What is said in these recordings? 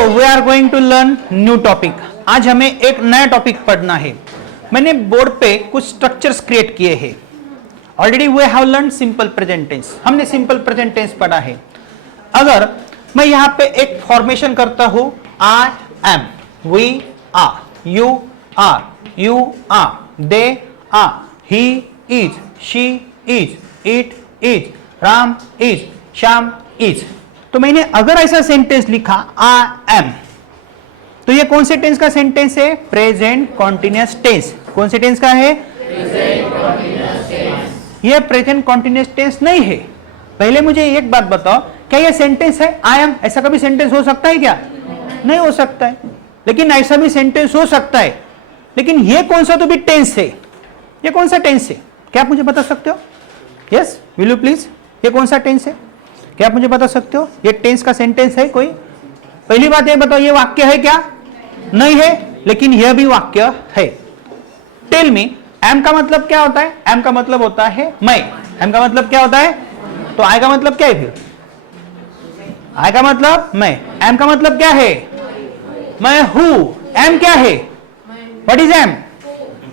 We are going to learn new topic. आज हमें एक नया टॉपिक पढ़ना है। मैंने बोर्ड पे कुछ स्ट्रक्चर्स क्रिएट किए हैं। Already we have learn simple present tense, हमने सिंपल प्रेजेंट टेंस पढ़ा है। अगर मैं यहां पे एक फॉर्मेशन करता हूं, I am, we are, you are, you are, they are, he is, she is, it is, Ram is, Shyam is. तो मैंने अगर ऐसा सेंटेंस लिखा आई एम, तो ये कौन से टेंस का सेंटेंस है? Present continuous tense. कौन से टेंस का है? Present continuous tense. ये प्रेजेंट कॉन्टिन्यूअस टेंस नहीं है। पहले मुझे एक बात बताओ, क्या ये सेंटेंस है? आई एम ऐसा कभी सेंटेंस हो सकता है क्या? नहीं हो सकता है। लेकिन ऐसा भी सेंटेंस हो सकता है। लेकिन ये कौन सा तो भी टेंस है? ये कौन सा टेंस है? क्या आप मुझे बता सकते हो? Yes, will you please? ये कौन सा टेंस है? क्या आप मुझे बता सकते हो? ये टेंस का सेंटेंस है कोई? पहली बात ये बताओ, ये वाक्य है क्या? नहीं है, लेकिन यह भी वाक्य है। टेल मी, एम का मतलब क्या होता है? एम का मतलब होता है मैं। एम का मतलब क्या होता है? तो आई का मतलब क्या है फिर? आई का मतलब मैं। एम का मतलब क्या है? मैं हूं। एम क्या है? What is am?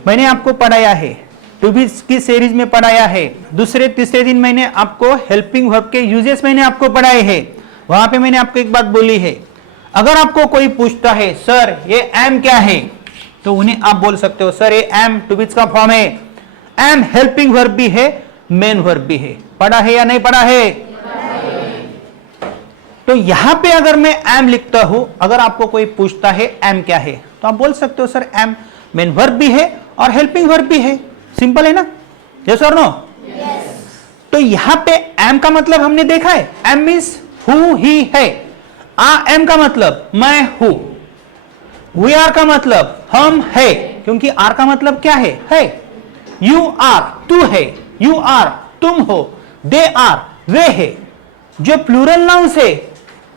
मैंने आपको पढ़ाया है, टू बी की सीरीज में पढ़ाया है। दूसरे तीसरे दिन मैंने आपको हेल्पिंग वर्ब के यूजेस मैंने आपको पढ़ाए हैं। वहां पे मैंने आपको एक बात बोली है, अगर आपको कोई पूछता है सर ये एम क्या है, तो उन्हें आप बोल सकते हो सर ये एम टू बी का फॉर्म है। एम हेल्पिंग वर्ब भी है, मेन वर्ब भी है। पढ़ा है या नहीं पढ़ा है? तो यहां पे अगर मैं एम लिखता हूं, अगर आपको कोई पूछता है एम क्या है, तो आप बोल सकते हो सर एम मेन वर्ब भी है और हेल्पिंग वर्ब भी है। सिंपल है ना? यस और नो? यस। तो यहां पे एम का मतलब हमने देखा है, एम मींस हु ही है। आ एम का मतलब मैं हूं। वी आर का मतलब हम है, क्योंकि आर का मतलब क्या है? यू आर तू है, यू आर तुम हो, दे आर वे है। जो प्लूरल नाउन्स है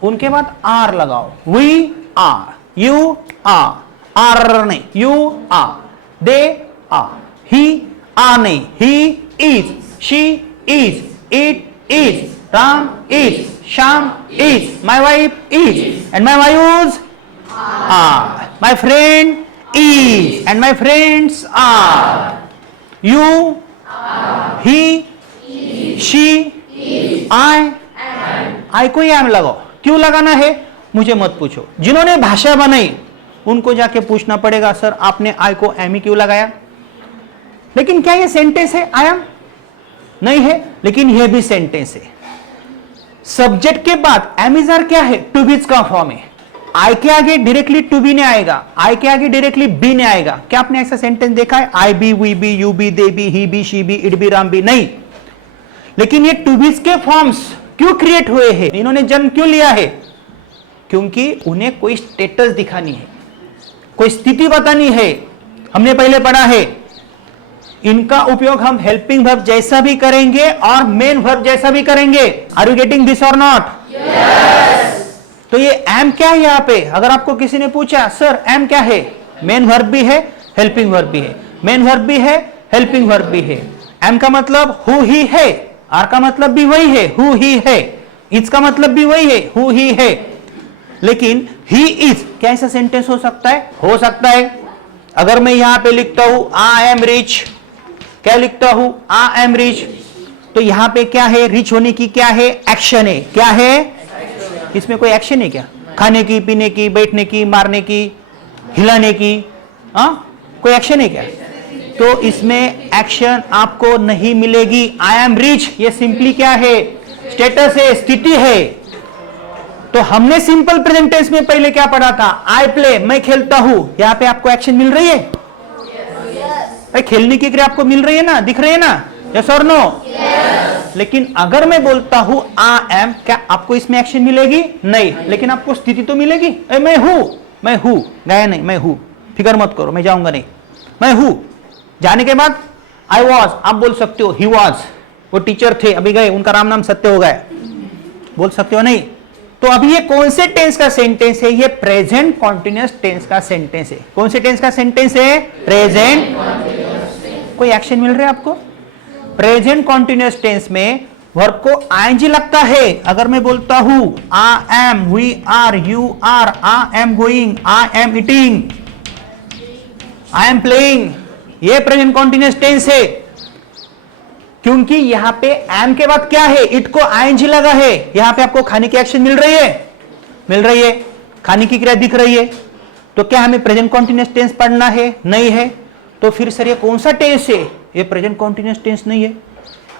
उनके बाद आर लगाओ। वी आर, यू आर नहीं, you are, they are, he are नहीं, he is, she is, it is, Ram is, Shyam is, my wife is and my wife's are, my friend is and my friends are, you, he, she, I को am लगाओ। क्यों लगाना है मुझे मत पूछो। जिन्होंने भाषा बनाई उनको जाके पूछना पड़ेगा सर आपने आई को एम ही क्यों लगाया। लेकिन क्या ये सेंटेंस है आई एम? नहीं है, लेकिन यह भी सेंटेंस है। सब्जेक्ट के बाद एम इज आर क्या है? टू बीज का फॉर्म है। आई के आगे डायरेक्टली टू बी ने आएगा, आई के आगे डायरेक्टली बी ने आएगा। क्या आपने ऐसा सेंटेंस देखा है? I be, we be, you be, they be, he be, she be, it be, Ram be? नहीं। लेकिन ये टू बीज के फॉर्म्स क्यों क्रिएट हुए हैं? इन्होंने जन्म क्यों लिया है? क्योंकि उन्हें कोई स्टेटस दिखानी है, कोई स्थिति बतानी है। हमने पहले पढ़ा है, इनका उपयोग हम हेल्पिंग वर्ब जैसा भी करेंगे और मेन वर्ब जैसा भी करेंगे। आर यू गेटिंग दिस और नॉट? यस। तो ये एम क्या है यहाँ पे? अगर आपको किसी ने पूछा सर एम क्या है, मेन वर्ब भी है, हेल्पिंग वर्ब भी है, मेन वर्ब भी है, हेल्पिंग वर्ब भी है। एम का मतलब हु ही है, आर का मतलब भी वही है, हु ही है, इज का मतलब भी वही है, हु ही है। लेकिन ही इज क्या ऐसा सेंटेंस हो सकता है? हो सकता है। अगर मैं यहां पे लिखता हूं आई एम रिच, क्या लिखता हूं? आई एम रिच, तो यहां पे क्या है? रिच होने की क्या है? एक्शन है। क्या है? इसमें कोई एक्शन है क्या? खाने की, पीने की, बैठने की, मारने की, हिलाने की, कोई एक्शन है क्या? तो इसमें एक्शन आपको नहीं मिलेगी। आई एम रिच ये सिंपली क्या है? स्टेटस है, स्थिति है। तो हमने सिंपल प्रेजेंट टेंस में पहले क्या पढ़ा था? आई प्ले, मैं खेलता हूं। यहां पे आपको एक्शन मिल रही है? भाई खेलने की क्रिया आपको मिल रही है ना, दिख रही है ना? यस और नो? यस। लेकिन अगर मैं बोलता हूं आई एम, क्या आपको इसमें एक्शन मिलेगी? नहीं। लेकिन आपको स्थिति तो मिलेगी। मैं हूं, गया नहीं, मैं हूं, फिक्र मत करो, मैं जाऊंगा नहीं, मैं हूं। जाने के बाद आई वॉज, आप बोल सकते हो ही वॉज, वो टीचर थे अभी गए, उनका राम नाम सत्य हो गया, बोल सकते हो नहीं? तो अभी ये कौन से टेंस का सेंटेंस है? ये प्रेजेंट कॉन्टिन्यूअस टेंस का सेंटेंस है। कौन से टेंस का सेंटेंस है? प्रेजेंट। कोई एक्शन मिल रहा है आपको? प्रेजेंट कॉन्टिन्यूअस टेंस में वर्ब को आईएनजी लगता है। अगर मैं बोलता हूं I am, we are, you are, I am going, I am eating, I am playing, ये प्रेजेंट कॉन्टिन्यूअस टेंस है। क्योंकि यहां पे एम के बाद क्या है, इट को आईएनजी लगा है। यहां पे आपको खाने की एक्शन मिल रही है, खाने की क्रिया दिख रही है। तो क्या हमें प्रेजेंट कॉन्टिन्यूअस टेंस पढ़ना है? नहीं है। तो फिर सर ये कौन सा टेंस है? ये प्रेजेंट कॉन्टिन्यूअस टेंस नहीं है।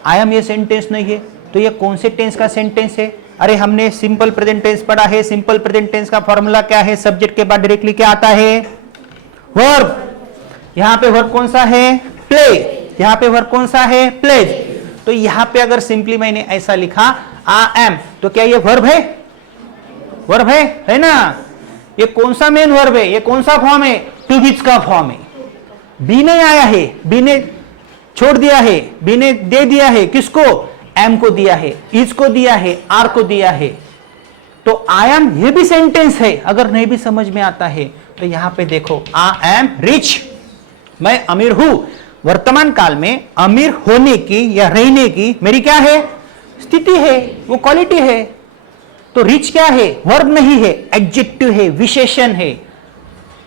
आई एम ये सेंटेंस नहीं है। तो ये कौन से टेंस का सेंटेंस है? अरे हमने सिंपल प्रेजेंट टेंस पढ़ा है। सिंपल प्रेजेंट टेंस का फॉर्मूला क्या है? सब्जेक्ट के बाद डायरेक्टली क्या आता है? वर्ब। यहां पे वर्ब कौन सा है? प्ले। यहां पे वर्ब कौन सा है? प्लेज। तो यहां पे अगर सिंपली मैंने ऐसा लिखा आई एम, तो क्या ये वर्ब है? वर्ब है ना? ये कौन सा मेन वर्ब है? ये कौन सा फॉर्म है? टू बीच का फॉर्म है। बी ने आया है, बी ने छोड़ दिया है, बी ने दे दिया है, किसको? एम को दिया है, इज को दिया है, आर को दिया है। तो आई एम ये भी सेंटेंस है। अगर नहीं भी समझ में आता है तो यहां पे देखो, आई एम रिच, मैं अमीर हूं। वर्तमान काल में अमीर होने की या रहने की मेरी क्या है? स्थिति है, वो क्वालिटी है। तो रिच क्या है? वर्ब नहीं है, एडजेक्टिव है, विशेषण है।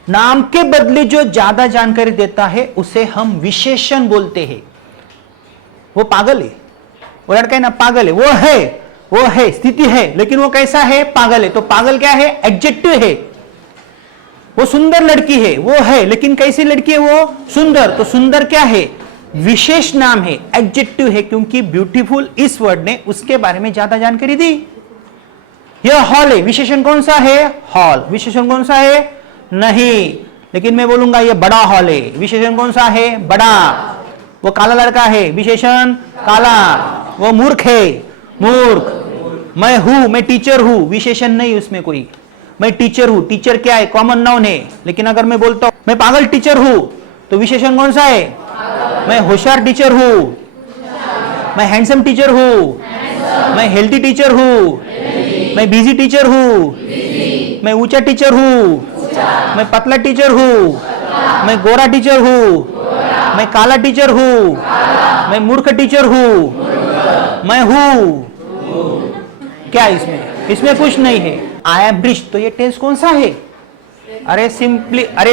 नाम के बदले जो ज्यादा जानकारी देता है उसे हम विशेषण बोलते हैं। वो पागल है, वो लड़का है ना, पागल है, वो है, स्थिति है, लेकिन वो कैसा है? पागल है। तो पागल क्या है? एडजेक्टिव है। वो सुंदर लड़की है, वो है, लेकिन कैसी लड़की है? वो सुंदर। तो सुंदर क्या है? विशेष नाम है, एडजेक्टिव है, क्योंकि ब्यूटीफुल इस वर्ड ने उसके बारे में ज्यादा जानकारी दी। यह हॉल है, विशेषण कौन सा है? हॉल। विशेषण कौन सा है? नहीं। लेकिन मैं बोलूंगा ये बड़ा हॉल है, विशेषण कौन सा है? बड़ा। वो काला लड़का है, विशेषण काला। वो मूर्ख है, मूर्ख। मैं हूं, मैं टीचर हूं, विशेषण नहीं उसमें कोई। मैं टीचर हूं, टीचर क्या है? कॉमन नाउन है। लेकिन अगर मैं बोलता हूं मैं पागल टीचर हूं, तो विशेषण कौन सा है? मैं होशियार टीचर हूं, मैं हैंडसम टीचर हूं, मैं हेल्दी टीचर हूं, मैं बिजी टीचर हूं, मैं ऊंचा टीचर हूं, मैं पतला टीचर हूं, मैं गोरा टीचर हूं, मैं काला टीचर हूं, मैं मूर्ख टीचर हूं, मैं हूं। क्या इसमें कुछ नहीं है। आई एम रिच, तो ये टेंस कौन सा है? अरे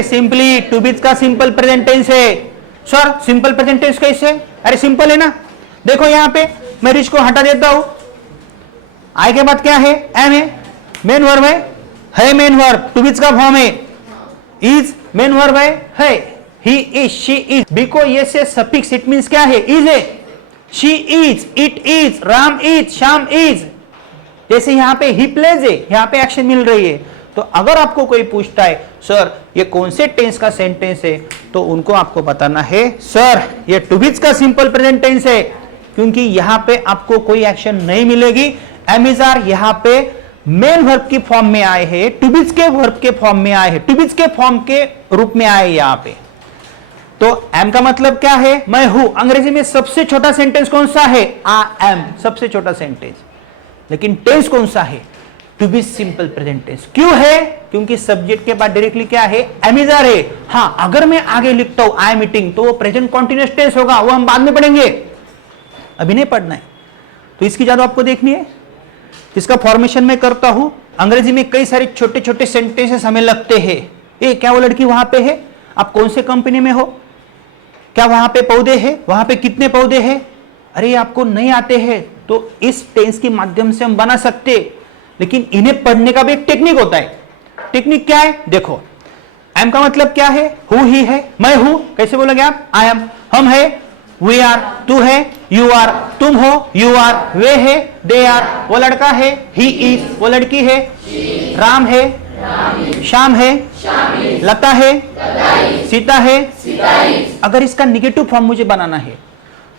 सिंपली टू बीच का सिंपल प्रेजेंट टेंस है। सर सिंपल प्रेजेंट टेंस कैसे? अरे सिंपल है ना। देखो यहां पे मैं रिच को हटा देता हूं, आई के बाद क्या है? एम है, मेन वर्ब है मेन वर्ब, टू बीच का फॉर्म है। इज मेन वर्ब है, he is, she is. Be को ये से सफिक्स, इट मींस क्या है? इज है। She is, it is, Ram is, Shyam is. जैसे यहां पे ही प्लेज है, यहां पे एक्शन मिल रही है। तो अगर आपको कोई पूछता है सर ये कौन से टेंस का सेंटेंस है, तो उनको आपको बताना है सर ये टू बीच का सिंपल प्रेजेंट टेंस है, क्योंकि यहां पे आपको कोई एक्शन नहीं मिलेगी। एम इज आर यहां पे मेन वर्ब की फॉर्म में आए हैं, टू बीच के वर्ब के फॉर्म में आए हैं, टू बीच के फॉर्म के रूप में आए यहां पे। तो एम का मतलब क्या है? मैं हूं। अंग्रेजी में सबसे छोटा सेंटेंस कौन सा है? आई एम, सबसे छोटा सेंटेंस। लेकिन टेंस कौन सा है? To be simple present tense. क्यों है? क्योंकि सब्जेक्ट के बाद डायरेक्टली क्या है? एम इज आर है। हां, अगर मैं आगे लिखता हूं आई एम ईटिंग, तो वो प्रेजेंट कॉन्टिन्यूअस टेंस होगा, वो हम बाद में पढ़ेंगे, अभी नहीं पढ़ना है। तो इसकी जादू आपको देखनी है। इसका फॉर्मेशन में करता हूं। अंग्रेजी में कई सारे छोटे छोटे सेंटेंसेस हमें लगते हैं। ए क्या वो लड़की वहां पे है? आप कौन से कंपनी में हो? क्या वहां पे पौधे हैं? वहां पे कितने पौधे हैं? अरे आपको नहीं आते हैं तो इस टेंस के माध्यम से हम बना सकते, लेकिन इन्हें पढ़ने का भी एक टेक्निक होता है। टेक्निक क्या है? देखो, एम का मतलब क्या है? हु, ही है, मैं हूं। कैसे बोलोगे आप? I am. हम है, वी आर, तू है, यू आर, तुम हो, यू आर, वे है, दे आर, वो लड़का है, ही इज, वो लड़की है, राम है, श्याम है, लता है, सीता है। अगर इसका निगेटिव फॉर्म मुझे बनाना है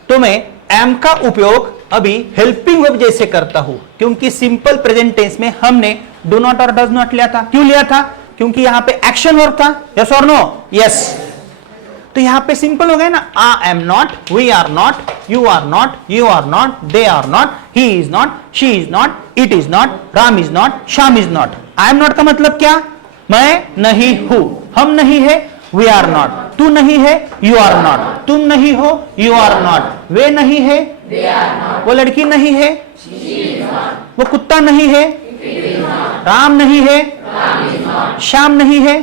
तो मैं एम का उपयोग अभी हेल्पिंग वर्ब जैसे करता हूं, क्योंकि सिंपल प्रेजेंट टेंस में हमने डू नॉट और डज नॉट लिया था। क्यों लिया था? क्योंकि यहां पे एक्शन वर्ब था। यस और नो? यस। तो यहां पे सिंपल हो गया ना। I am not, we are not, you are not, you are not, they are not, he is not, she is not, it is not, Ram is not, Shyam is not. I am not का मतलब क्या? मैं नहीं हूं। हम नहीं है, we are not. तू नहीं है, यू आर नॉट। तुम नहीं हो, यू आर नॉट। वे नहीं है, वो लड़की नहीं है, वो कुत्ता नहीं है, राम नहीं है, श्याम नहीं है।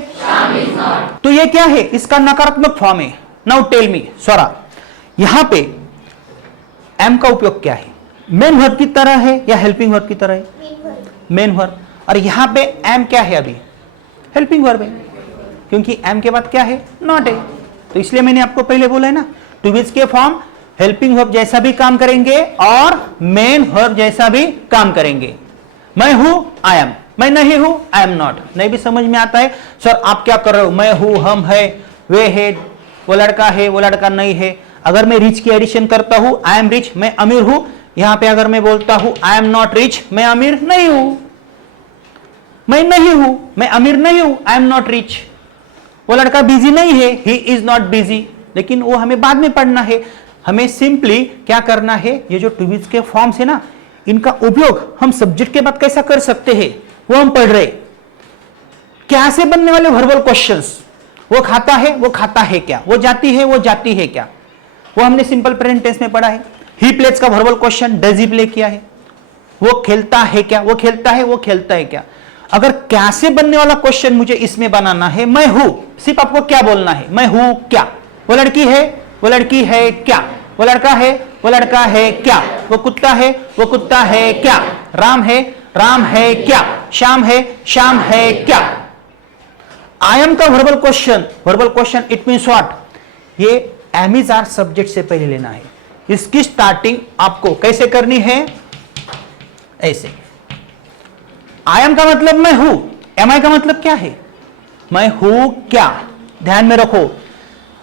तो ये क्या है? इसका नकारात्मक फॉर्म है। नाउ टेल मी स्वरा, यहां पे एम का उपयोग क्या है? मेन वर्ब की तरह है या हेल्पिंग वर्ब की तरह है? Main verb. और यहां पे एम क्या है? अभी हेल्पिंग वर्ब है, क्योंकि एम के बाद क्या है? नॉट है। तो इसलिए मैंने आपको पहले बोला है ना, टू बीज के फॉर्म हेल्पिंग वर्ब जैसा भी काम करेंगे और मेन वर्ब जैसा भी काम करेंगे। मैं हूं, आई एम। मैं नहीं हूं, आई एम नॉट। नहीं भी समझ में आता है सर आप क्या कर रहे हो? मैं हूं, हम है, वे है, वो लड़का है, वो लड़का नहीं है। अगर मैं रिच की एडिशन करता हूं, आई एम रिच, मैं अमीर हूं। यहां पे अगर मैं बोलता हूं आई एम नॉट रिच, मैं अमीर नहीं हूं। मैं नहीं हूं, मैं अमीर नहीं हूं, आई एम नॉट रिच। वो लड़का बिजी नहीं है, ही इज नॉट बिजी। लेकिन वो हमें बाद में पढ़ना है। हमें सिंपली क्या करना है, ये जो टू बीज के फॉर्म्स है ना, इनका उपयोग हम सब्जेक्ट के बाद कैसा कर सकते हैं वो हम पढ़ रहे। क्या से बनने वाले वर्बल क्वेश्चंस, वो खाता है, वो खाता है क्या? वो जाती है, वो जाती है क्या? वो हमने सिंपल प्रेजेंट टेंस में पढ़ा है। ही प्लेज का verbal question, does he play किया है? वो खेलता है क्या? वो खेलता है, वो खेलता है क्या? अगर क्या से बनने वाला क्वेश्चन मुझे इसमें बनाना है, मैं हूं, सिर्फ आपको क्या बोलना है? मैं हूं क्या? वो लड़की है, वो लड़की है क्या? वो लड़का है, वो लड़का है क्या? वो कुत्ता है, वो कुत्ता है क्या? राम है, राम है क्या? श्याम है, श्याम है क्या? आई एम का verbal question it means what? ये एम इज आर सब्जेक्ट से पहले लेना है। इसकी स्टार्टिंग आपको कैसे करनी है? ऐसे। आई एम का मतलब मैं हूं, एम आई का मतलब क्या है? मैं हूं क्या? ध्यान में रखो,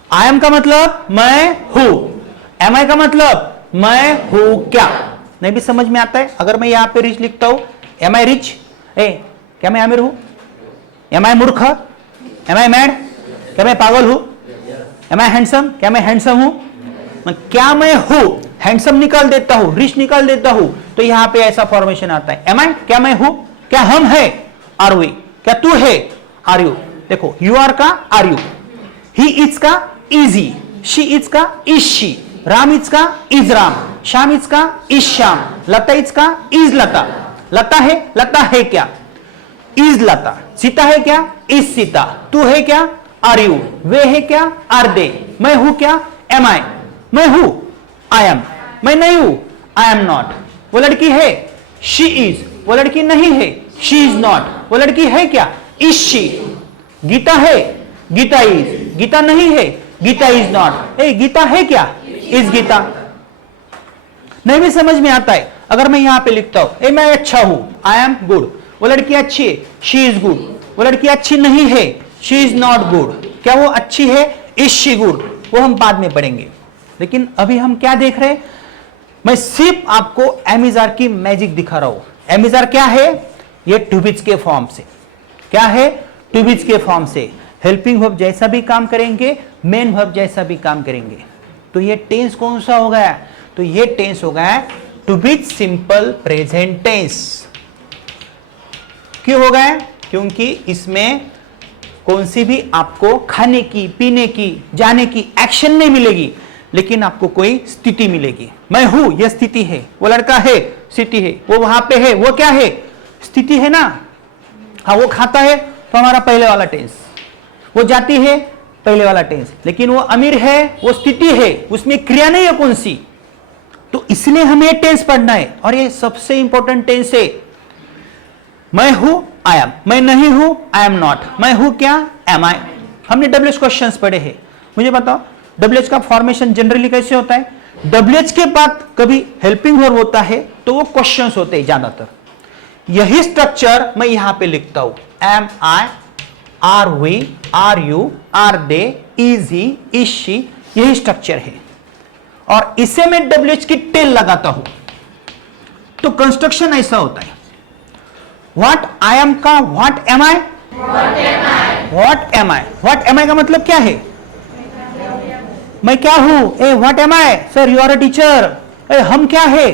आई एम का मतलब मैं हूं, एम आई का मतलब मैं हूं क्या? नहीं भी समझ में आता है? अगर मैं यहां पे रिच लिखता हूं, एम आई रिच? क्या मैं अमीर हूं? एम आई मूर्ख? एम आई मैड? क्या मैं पागल हूं? Am I handsome? क्या मैं हैंडसम हूं? क्या मैं हूं? हैंडसम निकाल देता हूं, रिच निकाल देता हूं, तो यहां पे ऐसा फॉर्मेशन आता है। Am I? क्या मैं हूं? क्या हम है? Are we? क्या तू है? Are you? देखो, यू आर का आर यू, ही इज का इजी, शी इज का इज शी, राम इज का इज राम, श्याम इज का इज श्याम, लता इज का इज लता। लता है क्या? इज लता। सीता है क्या? इज सीता। तू है क्या? Are you. वे है क्या? Are they. मैं हूं क्या? एम आई। मैं हूं, आई एम। मैं नहीं हूं, आई एम नॉट। वो लड़की है, शी इज। वो लड़की नहीं है, शी इज नॉट। वो लड़की है क्या? Is she. गीता है, गीता इज। गीता नहीं है, गीता इज नॉट। गीता है क्या? इज गीता। नहीं भी समझ में आता है? अगर मैं यहां पे लिखता हूं मैं अच्छा हूं, आई एम गुड। वो लड़की अच्छी है, शी इज गुड। वो लड़की अच्छी नहीं है, शी इज नॉट गुड। क्या वो अच्छी है? Is she good? वो हम बाद में पढ़ेंगे। लेकिन अभी हम क्या देख रहे हैं? मैं सिर्फ आपको एमिजार की मैजिक दिखा रहा हूं। एमिजार क्या है? ये टू बीज के फॉर्म से। क्या है? टू बीज के फॉर्म से हेल्पिंग वर्ब जैसा भी काम करेंगे, मेन वर्ब जैसा भी काम करेंगे। तो ये टेंस कौन सा हो गया? तो ये टेंस हो गया टू बीज सिंपल प्रेजेंट टेंस। क्यों हो गया? क्योंकि इसमें कौन सी भी आपको खाने की, पीने की, जाने की एक्शन नहीं मिलेगी, लेकिन आपको कोई स्थिति मिलेगी। मैं हूं, यह स्थिति है। वो लड़का है, स्थिति है। वो वहां पे है, वो क्या है? स्थिति है ना। हाँ, वो खाता है तो हमारा पहले वाला टेंस। वो जाती है, पहले वाला टेंस। लेकिन वो अमीर है, वो स्थिति है, उसमें क्रिया नहीं है कौन सी। तो इसलिए हमें टेंस पढ़ना है, और ये सबसे इंपॉर्टेंट टेंस है। मैं हूं, आई एम। मैं नहीं हूं, आई एम नॉट। मैं हूं क्या? एम आई। हमने डब्ल्यूएच क्वेश्चंस पढ़े हैं। मुझे बताओ डब्ल्यूएच का फॉर्मेशन जनरली कैसे होता है? डब्ल्यूएच के बाद कभी हेल्पिंग वर्ब होता है तो वो क्वेश्चंस होते हैं ज्यादातर। यही स्ट्रक्चर मैं यहां पे लिखता हूं। Am I, are we, are you, are they, is he, is she, यही स्ट्रक्चर है। और इसे मैं डब्ल्यूएच की टेल लगाता हूं तो कंस्ट्रक्शन ऐसा होता है। व्हाट आई एम का what am I? What am I? What am I का मतलब क्या है? मैं क्या हूं? What am I? Sir you are a teacher. हम क्या है?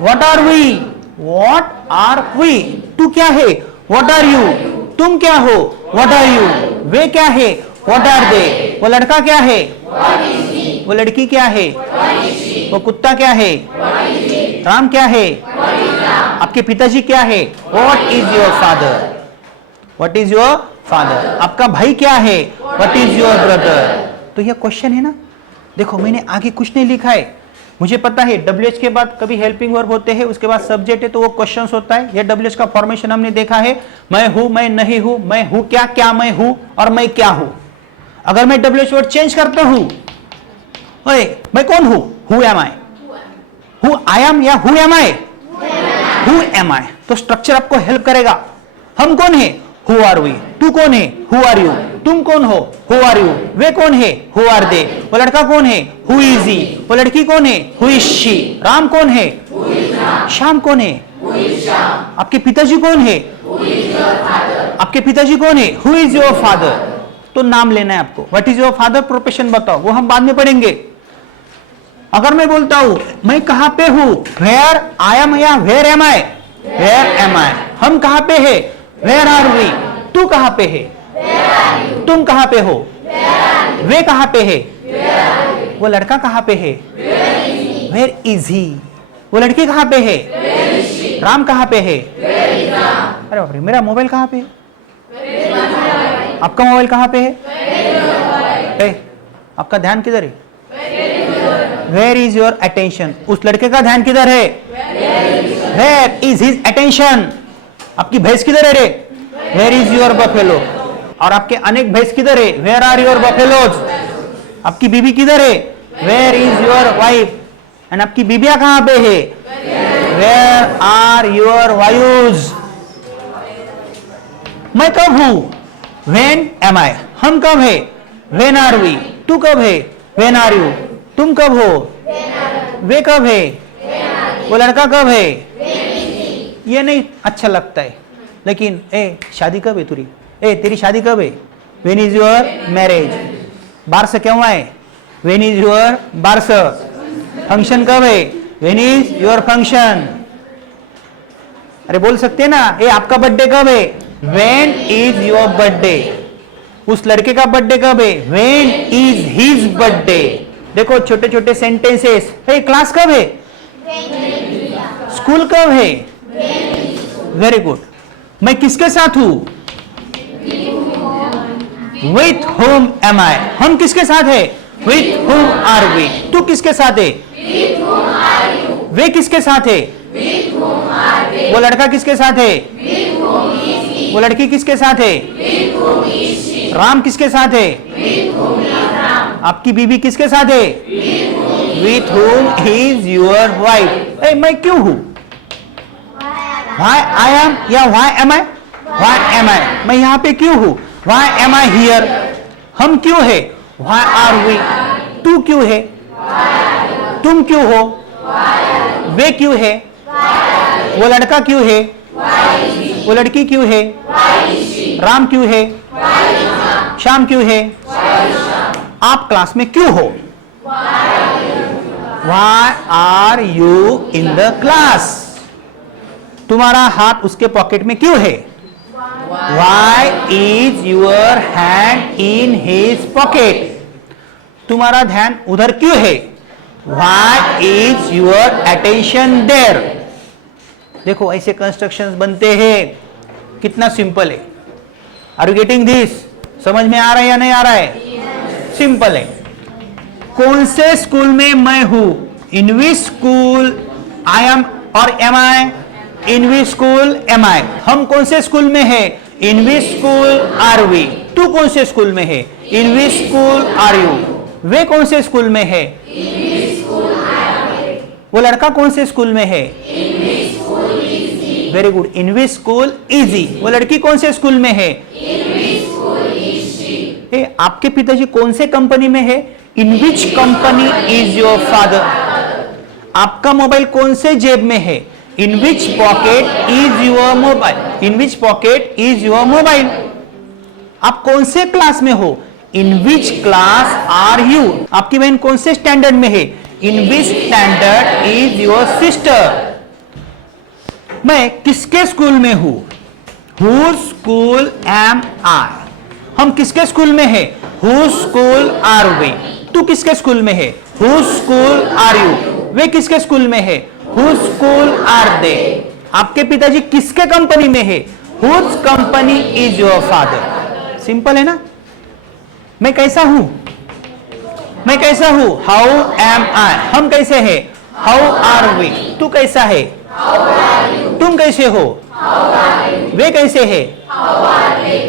What are we? What are we? तू क्या है? What are you? तुम क्या हो? What are you? वे क्या है? What are they? वो लड़का क्या है? वो लड़की क्या है? वो कुत्ता क्या है? राम क्या है? आपके पिताजी क्या है? What is your father? What is your father? आपका भाई क्या है? What is your brother? तो यह क्वेश्चन है ना। देखो मैंने आगे कुछ नहीं लिखा है, मुझे पता है WH के बाद कभी हेल्पिंग वर्ब होते हैं, उसके बाद सब्जेक्ट है तो वो क्वेश्चंस होता है। ये WH का फॉर्मेशन हमने देखा है, मैं हूं, मैं नहीं हूं, मैं हूं क्या, क्या मैं हूं, और मैं क्या हूं। अगर मैं WH वर्ड चेंज करता हूं, ओए मैं कौन हूं? Who am I, who I am या who am I? Who am I. तो स्ट्रक्चर आपको हेल्प करेगा। हम कौन है? Who are we. तू कौन है? Who are you. तुम कौन हो? Who are you. वे कौन है? Who are they. वो लड़का कौन है? Who is he. वो लड़की कौन है? Who is she. राम कौन है? श्याम कौन है? आपके पिताजी कौन है? आपके पिताजी कौन है? Who is your father. तो नाम लेना है आपको। What is your father? Profession बताओ, वो हम बाद में पढ़ेंगे। अगर मैं बोलता हूं मैं कहां पे हूं, वेयर आई एम या where am I? Where am I. हम कहां पे है? Where are we. तू कहां पे है? तुम कहां पे हो? वे कहां पे है? वो लड़का कहां पे है? Where is he. वो लड़की कहां पे है? राम कहां पे है? अरे बाप रे, मेरा मोबाइल कहां पे है? आपका मोबाइल कहां पे है? आपका ध्यान किधर है? Where is your attention. उस लड़के का ध्यान किधर है? Where is his attention. आपकी भैंस किधर है रे? Where is your buffalo. और आपके अनेक भैंस किधर है? Where are your buffaloes. आपकी बीबी किधर है? Where is your wife. And आपकी बीबियां कहां पे है? Where are your wives. मैं कब हूं? When am I. हम कब है? When are we. तू कब है? When are you. तुम कब हो? वे कब है? वो लड़का कब है? ये नहीं अच्छा लगता है, लेकिन शादी कब है तुरी? तेरी शादी कब है? When is your marriage. बारस क्यों आए? When is your baras. Function कब है? When is your function. अरे बोल सकते हैं ना, आपका बर्थडे कब है? When is your birthday. उस लड़के का बर्थडे कब है? When is his birthday. देखो छोटे छोटे सेंटेंसेस। क्लास कब है? स्कूल कब है? Very good. मैं किसके साथ हूं? With whom am I. हम किसके साथ है? With whom are we. तू किसके साथ है? वे किसके साथ है? वो लड़का किसके साथ है? वो लड़की किसके साथ है? राम किसके साथ है? आपकी बीबी किसके साथ है? With home is your wife. मैं क्यों हूं? Why I am या why am I? Why am I? मैं यहाँ पे क्यों हूँ? Why am I here? हम क्यों है? Why are we? तू क्यों है? तुम क्यों हो? वे क्यों है? वो लड़का क्यों है? वो लड़की क्यों है? राम क्यों है? श्याम क्यों है? आप क्लास में क्यों हो? Why are you in the class? तुम्हारा हाथ उसके पॉकेट में क्यों है? Why is your hand in his pocket? तुम्हारा ध्यान उधर क्यों है? Why is your attention there? देखो ऐसे कंस्ट्रक्शंस बनते हैं, कितना सिंपल है। Are you getting this? समझ में आ रहा है या नहीं आ रहा है? सिंपल है। कौन से स्कूल में मैं हूं? In which school I am or am I? In which school am I? हम कौन से स्कूल में है? In which school are we? तू कौन से स्कूल में है? In which school are you? वे कौन से स्कूल में है? In which school I am. वो लड़का कौन से स्कूल में है? In which school is he? Very good. In which school is he? वो लड़की कौन से स्कूल में है? In which school is she? आपके पिताजी कौन से कंपनी में है? In which company is your father? आपका मोबाइल कौन से जेब में है? In which pocket is your mobile? In which pocket is your mobile? आप कौन से क्लास में हो? In which class are you? आपकी बहन कौन से स्टैंडर्ड में है? In which standard is your sister? मैं किसके स्कूल में हूं? Whose school am I? हम किसके स्कूल में हैं? Whose school are we? तू किसके स्कूल में है? Whose school are you? वे किसके स्कूल में है? Whose school are they? आपके पिताजी किसके कंपनी में है? Whose company is your father? Simple है ना? मैं कैसा हूं? मैं कैसा हूं? How am I? हम कैसे हैं? How are we? तू कैसा है? तुम कैसे हो? वे कैसे है?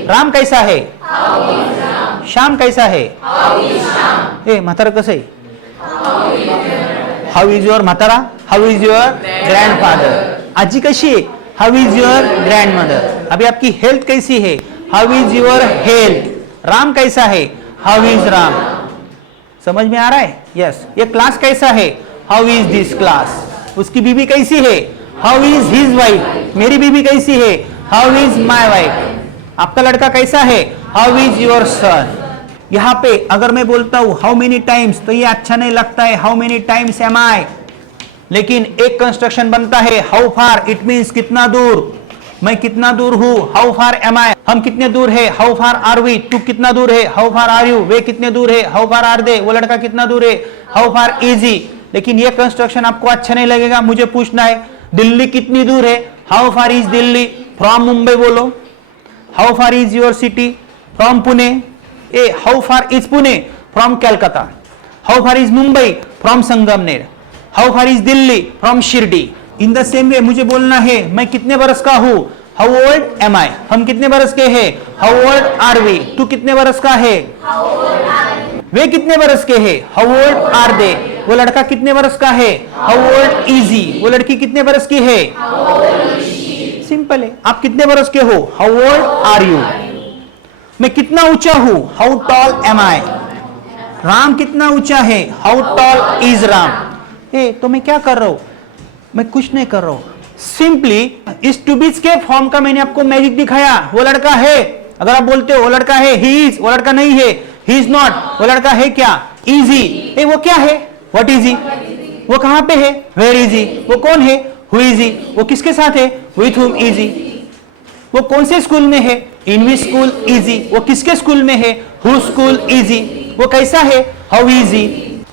राम कैसा है? श्याम कैसा है? ए म्हातारा कसं आहे? हाउ इज युअर म्हातारा? How is your grandfather? आजी कशी है? How is your grandmother? अभी आपकी हेल्थ कैसी है? How is your health? Ram कैसा है? How is Ram? समझ में आ रहा है? यस। ये क्लास कैसा है? How is this class? उसकी बीवी कैसी है? How is his wife? मेरी बीवी कैसी है? How is my wife? आपका लड़का कैसा है? How is your son? यहां पे अगर मैं बोलता हूं हाउ मेनी टाइम्स तो ये अच्छा नहीं लगता है, हाउ मेनी टाइम्स एम आई, लेकिन एक कंस्ट्रक्शन बनता है हाउ फार, इट मींस कितना दूर, मैं कितना दूर हूं, हाउ फार एम आई, हम कितने दूर है, हाउ फार आर वी, तू कितना दूर है, हाउ फार आर यू, वे कितने दूर है, हाउ फार आर दे, वो लड़का कितना दूर है, हाउ फार इजी। लेकिन ये कंस्ट्रक्शन आपको अच्छा नहीं लगेगा, मुझे पूछना है दिल्ली कितनी दूर है, how far is Delhi from Mumbai बोलो, how far is your city from Pune, ए how far is Pune from Calcutta, how far is Mumbai from Sangamner, how far is Delhi from Shirdi. In the same way मुझे बोलना है मैं कितने बरस का हूं, हाउ ओल्ड एम आई, हम कितने बरस के हैं, हाउ ओल्ड आर वी, तू कितने बरस का है, वे कितने बरस के हैं, हाउ ओल्ड आर दे, वो लड़का कितने बरस का है, हाउ ओल्ड इजी, वो लड़की कितने बरस की है, सिंपल है। आप कितने बरस के हो, हाउ ओल्ड आर यू, मैं कितना ऊंचा हूं, हाउ टॉल एम आई, राम कितना ऊंचा है, हाउ टॉल इज राम। ए तो मैं क्या कर रहा हूं, मैं कुछ नहीं कर रहा हूं, सिंपली इस टू बीच के फॉर्म का मैंने आपको मैजिक दिखाया। वो लड़का है, अगर आप बोलते हो वो लड़का है, ही इज, वो लड़का नहीं है, ही इज नॉट, वो लड़का है क्या, इजी। ए वो क्या है, व्हाट इज ही, वो कहां पे है, वेयर इज ही, वो कौन है, हु इज ही, वो किसके साथ है, विथ हुम इज ही, वो कौन से स्कूल में है, इन विच स्कूल इज ही, वो किसके स्कूल में है, हु स्कूल इज ही, वो कैसा है, हाउ इज ही,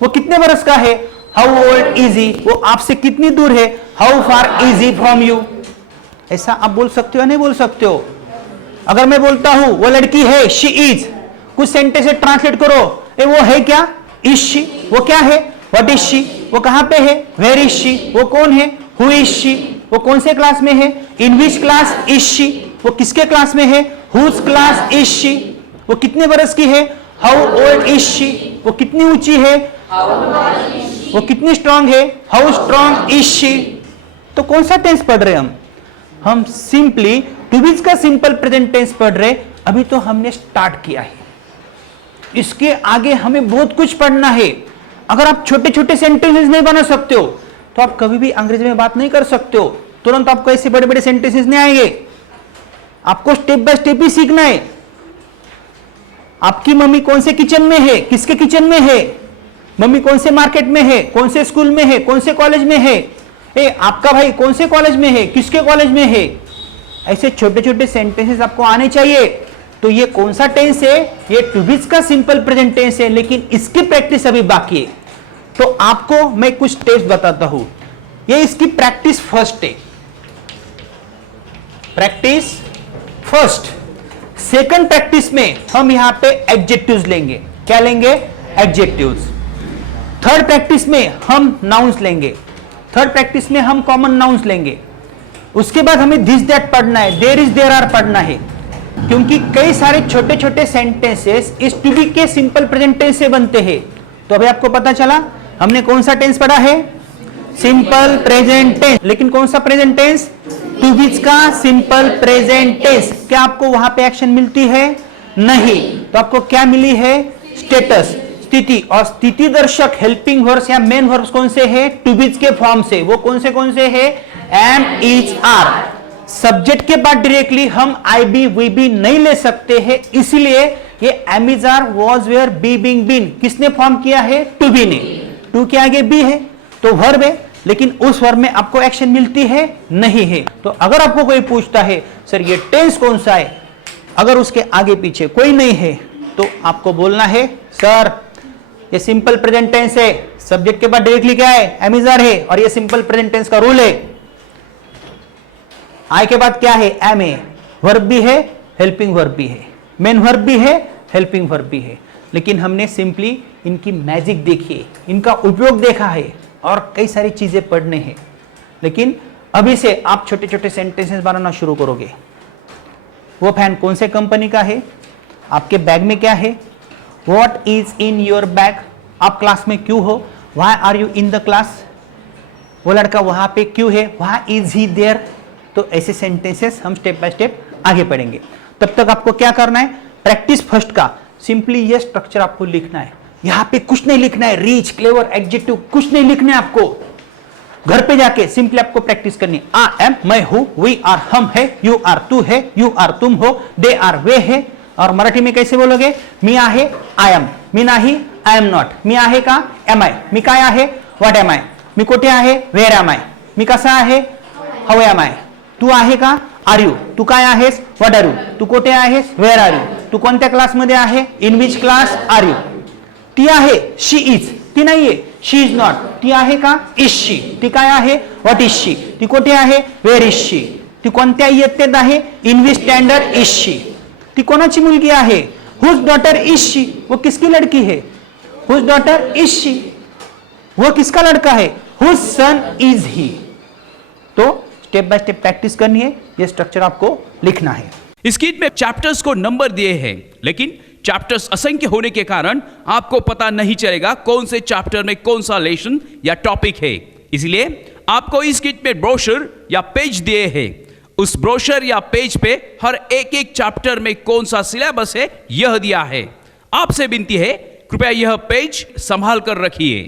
वो कितने बरस का है, हाउ ओल्ड इज ही, वो आपसे कितनी दूर है, how far is he from you. ऐसा आप बोल सकते हो या नहीं बोल सकते हो। अगर मैं बोलता हूं वो लड़की है, शी इज, कुछ सेंटेंस ट्रांसलेट करो, ए वो है क्या, इज शी, वो क्या है, व्हाट इज शी, वो कहां पे है, वेयर इज शी, वो कौन है, हु इज शी, वो कौन से क्लास में है, इन विच क्लास इज शी, वो किसके क्लास में है, हुज क्लास इज शी, वो कितने बरस की है, हाउ ओल्ड इज शी, वो कितनी ऊंची है, वो कितनी स्ट्रांग है, हाउ स्ट्रांग इज शी। तो कौन सा टेंस पढ़ रहे हम सिंपली टू बीज का सिंपल प्रेजेंट टेंस पढ़ रहे। अभी तो हमने स्टार्ट किया है, इसके आगे हमें बहुत कुछ पढ़ना है। अगर आप छोटे छोटे सेंटेंसेस नहीं बना सकते हो तो आप कभी भी अंग्रेजी में बात नहीं कर सकते हो, तुरंत आपको ऐसे बड़े बड़े सेंटेंसेस नहीं आएंगे। आपको स्टेप बाय स्टेप ही सीखना है। आपकी मम्मी कौन से किचन में है, किसके किचन में है, मम्मी कौन से मार्केट में है, कौन से स्कूल में है, कौन से कॉलेज में है, ए आपका भाई कौन से कॉलेज में है, किसके कॉलेज में है। ऐसे छोटे छोटे सेंटेंसेस आपको आने चाहिए। तो ये कौन सा टेंस है, ये टू बीज का सिंपल प्रेजेंट टेंस है, लेकिन इसकी प्रैक्टिस अभी बाकी है। तो आपको मैं कुछ टेस्ट बताता हूं, ये इसकी प्रैक्टिस फर्स्ट है, प्रैक्टिस फर्स्ट। सेकंड प्रैक्टिस में हम यहां पे एडजेक्टिव्स लेंगे, क्या लेंगे, एडजेक्टिव्स। थर्ड प्रैक्टिस में हम नाउन्स लेंगे, थर्ड प्रैक्टिस में हम कॉमन नाउन्स लेंगे। उसके बाद हमें दिस दैट पढ़ना है, देयर इज देयर आर पढ़ना है, क्योंकि कई सारे छोटे छोटे सेंटेंसेस इस टू बी के सिंपल प्रेजेंट टेंस से बनते हैं। तो अभी आपको पता चला हमने कौन सा टेंस पढ़ा है, सिंपल प्रेजेंट टेंस। लेकिन कौन सा प्रेजेंट टेंस, टू बीच का सिंपल प्रेजेंट टेंस। क्या आपको वहां पे एक्शन मिलती है, नहीं, तो आपको क्या मिली है, स्टेटस, स्थिति। और स्थिति दर्शक हेल्पिंग वर्ब्स या मेन वर्ब्स कौन से है, टू बीच के फॉर्म से। वो कौन से है, एम, इज, आर। सब्जेक्ट के बाद डायरेक्टली हम आई बी वी बी नहीं ले सकते हैं, इसलिए ये am, is, are, was, were, be, being, been किसने फॉर्म किया है, टू बी ने। टू के आगे बी है तो वर्ब है, लेकिन उस वर्ब में आपको एक्शन मिलती है, नहीं है। तो अगर आपको कोई पूछता है सर ये टेंस कौन सा है, अगर उसके आगे पीछे कोई नहीं है तो आपको बोलना है सर ये सिंपल प्रेजेंट टेंस है, सब्जेक्ट के बाद डायरेक्टली क्या है, एम इज आर है, और ये सिंपल प्रेजेंट टेंस का रूल है। आई के बाद क्या है, एम है, वर्ब भी है, हेल्पिंग वर्ब भी है, मेन वर्ब भी है, हेल्पिंग वर्ब भी है। लेकिन हमने सिंपली इनकी मैजिक देखी है, इनका उपयोग देखा है, और कई सारी चीजें पढ़ने हैं। लेकिन अभी से आप छोटे छोटे सेंटेंसेस बनाना शुरू करोगे। वो फैन कौन से कंपनी का है, आपके बैग में क्या है, what is in your bag, आप क्लास में क्यों हो, why are you in the class, वो लड़का वहां पे क्यों है, व्हाई इज ही देयर। तो ऐसे सेंटेंसेस हम स्टेप बाय स्टेप आगे पढ़ेंगे। तब तक आपको क्या करना है, प्रैक्टिस फर्स्ट का सिंपली ये स्ट्रक्चर आपको लिखना है। यहां पे कुछ नहीं लिखना है, रीच, क्लेवर, एडजेक्टिव कुछ नहीं लिखना है आपको। घर पे जाके सिंपली आपको प्रैक्टिस करनी है। आई एम, मैं हूं, वी आर, हम है, यू आर, तू है, यू आर, तुम हो, दे आर, वे है। और मराठी में कैसे बोलोगे, मी आहे, आय एम, मी नाही, आय एम नॉट, मी आहे का, एम आय, मी काय आहे, व्हॉट एम आय, मी कुठे आहे, वेअर एम आय, मी कसा आहे, हाऊ एम आय, तू आहे का, आर यू, तू काय आहेस, व्हॉट आर यू, तू कुठे आहेस, वेअर आर यू, तू कोणत्या क्लासमध्ये आहे, इन विच क्लास आर यू। ती आहे, शी इज, ती नाहीये, शी इज नॉट, ती आहे का, इज शी, ती काय आहे, व्हॉट इज शी, ती कुठे आहे, वेअर इज शी, ती कोणत्या इयत्तेत आहे, इन विच स्टँडर्ड इज शी, ती कोणाची मुलगी आहे, हुज डॉटर इज शी, वो किसकी लड़की है, हुज डॉटर इज शी, वो किसका लड़का है, हुज सन इज ही। तो स्टेप बाय स्टेप प्रैक्टिस करनी है, ये स्ट्रक्चर आपको लिखना है। इस किट में चैप्टर्स को नंबर दिए हैं, लेकिन चैप्टर्स असंख्य होने के कारण आपको पता नहीं चलेगा कौन से चैप्टर में कौन सा लेसन या टॉपिक है। इसलिए आपको इस किट में ब्रोशर या पेज दिए हैं। उस ब्रोशर या पेज पे हर एक एक चैप्टर में कौन सा सिलेबस है यह दिया है। आपसे विनती है, कृपया यह पेज संभाल कर रखिए।